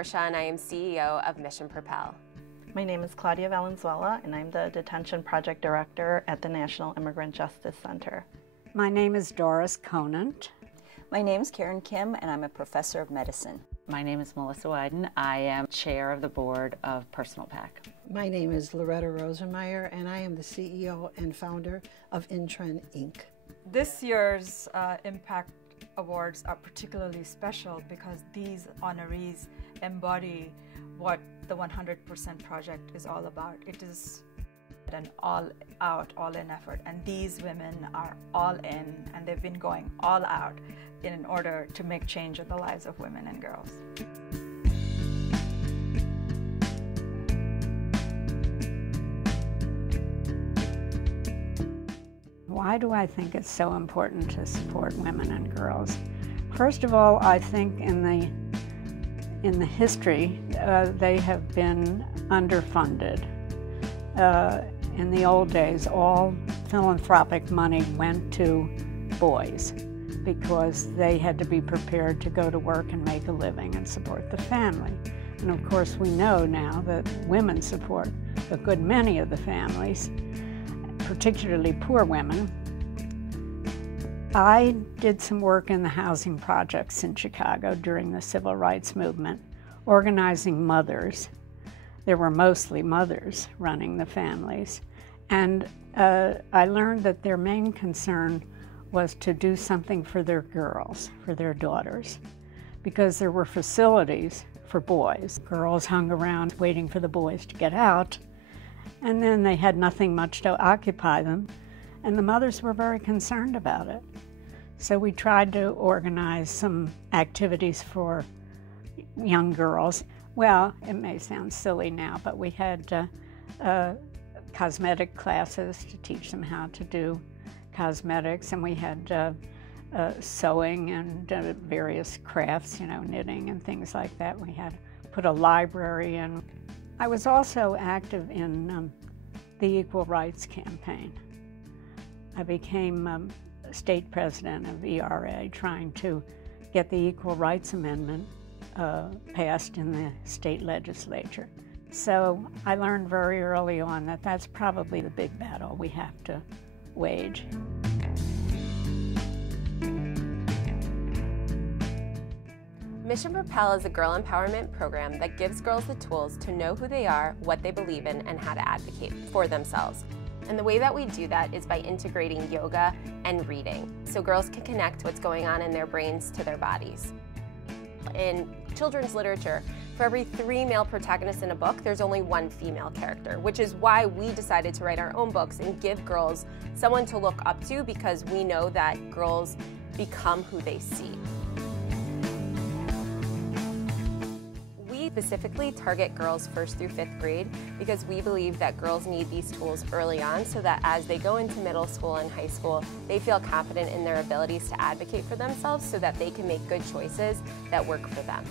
Warshaw and I am CEO of Mission Propel. My name is Claudia Valenzuela and I'm the Detention Project Director at the National Immigrant Justice Center. My name is Doris Conant. My name is Karen Kim and I'm a professor of medicine. My name is Melissa Widen. I am chair of the board of Personal Pack. My name is Loretta Rosenmayer and I am the CEO and founder of INTREN, Inc. This year's Impact Awards are particularly special because these honorees embody what the 100% Project is all about. It is an all-out, all-in effort, and these women are all in, and they've been going all out in order to make change in the lives of women and girls. Why do I think it's so important to support women and girls? First of all, I think in the history, they have been underfunded. In the old days, all philanthropic money went to boys because they had to be prepared to go to work and make a living and support the family. And of course, we know now that women support a good many of the families, particularly poor women. I did some work in the housing projects in Chicago during the civil rights movement, organizing mothers. There were mostly mothers running the families. And I learned that their main concern was to do something for their girls, for their daughters, because there were facilities for boys. Girls hung around waiting for the boys to get out, and then they had nothing much to occupy them, and the mothers were very concerned about it. So we tried to organize some activities for young girls. Well, it may sound silly now, but we had cosmetic classes to teach them how to do cosmetics, and we had sewing and various crafts, knitting and things like that. We had put a library in. I was also active in the Equal Rights Campaign. I became state president of ERA, trying to get the Equal Rights Amendment passed in the state legislature. So I learned very early on that that's probably the big battle we have to wage. Mission Propel is a girl empowerment program that gives girls the tools to know who they are, what they believe in, and how to advocate for themselves. And the way that we do that is by integrating yoga and reading, so girls can connect what's going on in their brains to their bodies. In children's literature, for every 3 male protagonists in a book, there's only 1 female character, which is why we decided to write our own books and give girls someone to look up to, because we know that girls become who they see. We specifically target girls 1st through 5th grade because we believe that girls need these tools early on so that as they go into middle school and high school, they feel confident in their abilities to advocate for themselves so that they can make good choices that work for them.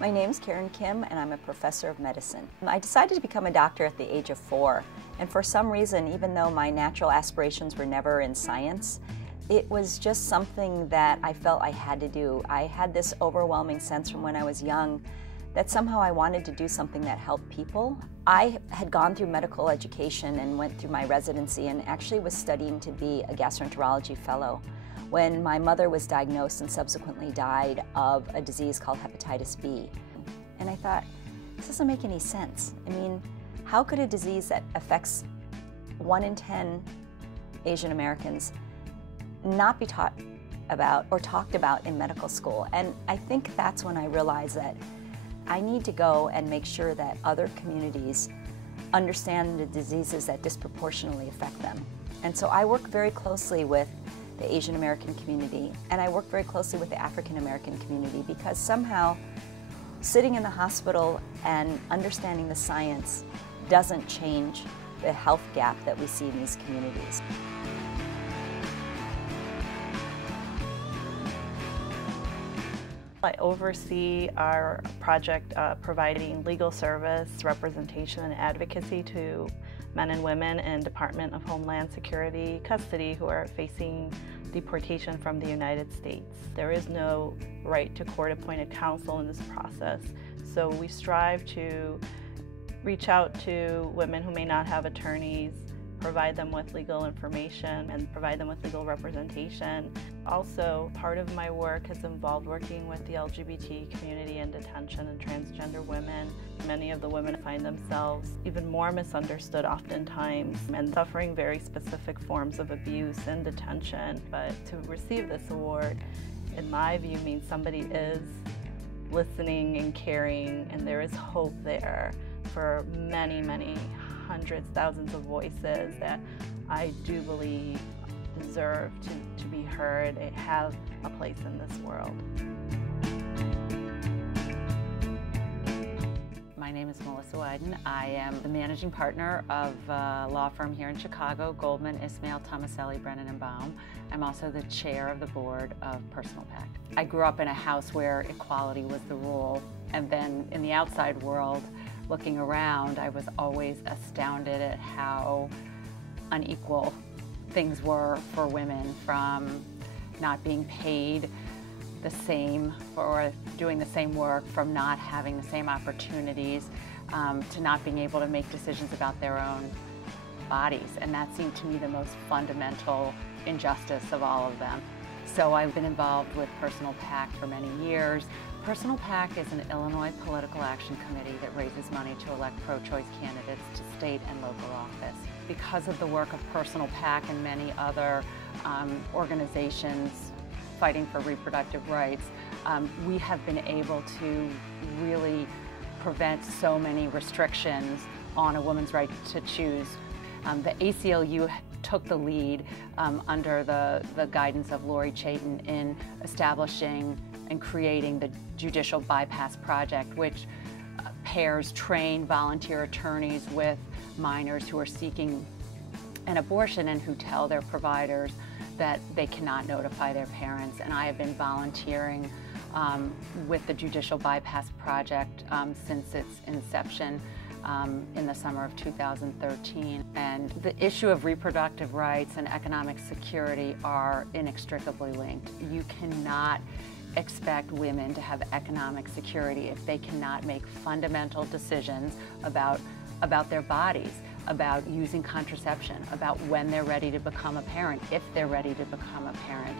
My name is Karen Kim and I'm a professor of medicine. I decided to become a doctor at the age of 4, and for some reason, even though my natural aspirations were never in science, it was just something that I felt I had to do. I had this overwhelming sense from when I was young that somehow I wanted to do something that helped people. I had gone through medical education and went through my residency and actually was studying to be a gastroenterology fellow when my mother was diagnosed and subsequently died of a disease called hepatitis B. And I thought, this doesn't make any sense. I mean, how could a disease that affects 1 in 10 Asian Americans not be taught about or talked about in medical school? And I think that's when I realized that I need to go and make sure that other communities understand the diseases that disproportionately affect them. And so I work very closely with the Asian American community, and I work very closely with the African American community because somehow sitting in the hospital and understanding the science doesn't change the health gap that we see in these communities. I oversee our project providing legal service, representation, and advocacy to men and women in Department of Homeland Security custody who are facing deportation from the United States. There is no right to court-appointed counsel in this process, so we strive to reach out to women who may not have attorneys, provide them with legal information and provide them with legal representation. Also, part of my work has involved working with the LGBT community in detention and transgender women. Many of the women find themselves even more misunderstood oftentimes and suffering very specific forms of abuse in detention. But to receive this award, in my view, means somebody is listening and caring, and there is hope there for many, many hundreds, thousands of voices that I do believe deserve to be heard and have a place in this world. My name is Melissa Widen. I am the managing partner of a law firm here in Chicago, Goldman, Ismail, Tomaselli, Brennan & Baum. I'm also the chair of the board of Personal Pact. I grew up in a house where equality was the rule, and then in the outside world, looking around, I was always astounded at how unequal things were for women, from not being paid the same for doing the same work, from not having the same opportunities, to not being able to make decisions about their own bodies. And that seemed to me the most fundamental injustice of all of them. So I've been involved with Personal Pact for many years. Personal Pact is an Illinois political action committee that raises money to elect pro-choice candidates to state and local office. Because of the work of Personal Pact and many other organizations fighting for reproductive rights, we have been able to really prevent so many restrictions on a woman's right to choose. The ACLU took the lead under the guidance of Lori Chaitin in establishing and creating the Judicial Bypass Project, which pairs trained volunteer attorneys with minors who are seeking an abortion and who tell their providers that they cannot notify their parents. And I have been volunteering with the Judicial Bypass Project since its inception in the summer of 2013. And the issue of reproductive rights and economic security are inextricably linked. You cannot expect women to have economic security if they cannot make fundamental decisions about their bodies, about using contraception, about when they're ready to become a parent, if they're ready to become a parent.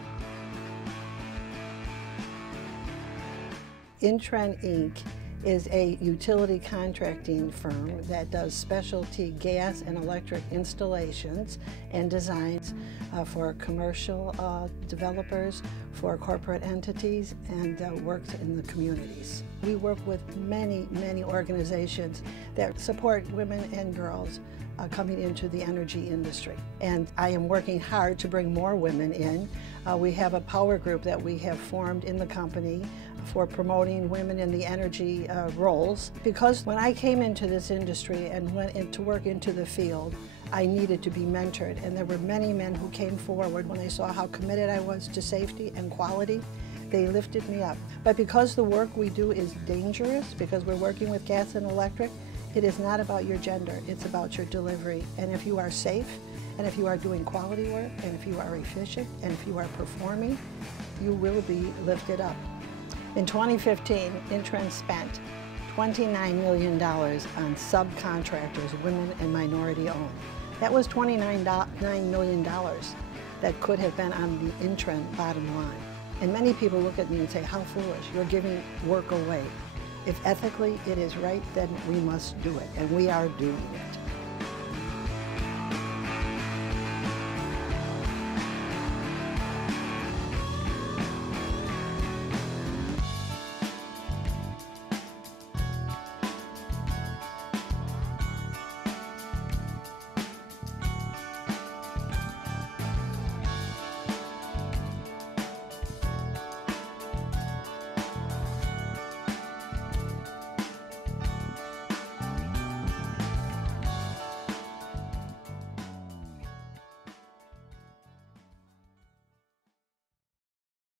INTREN Inc. is a utility contracting firm that does specialty gas and electric installations and designs for commercial developers, for corporate entities, and works in the communities. We work with many, many organizations that support women and girls coming into the energy industry. And I am working hard to bring more women in. We have a power group that we have formed in the company for promoting women in the energy roles. Because when I came into this industry and went into work into the field, I needed to be mentored, and there were many men who came forward when they saw how committed I was to safety and quality. They lifted me up. But because the work we do is dangerous, because we're working with gas and electric, it is not about your gender, it's about your delivery. And if you are safe, and if you are doing quality work, and if you are efficient, and if you are performing, you will be lifted up. In 2015, INTREN spent $29 million on subcontractors, women and minority owned. That was $29 million that could have been on the INTREN bottom line. And many people look at me and say, how foolish, you're giving work away. If ethically it is right, then we must do it, and we are doing it.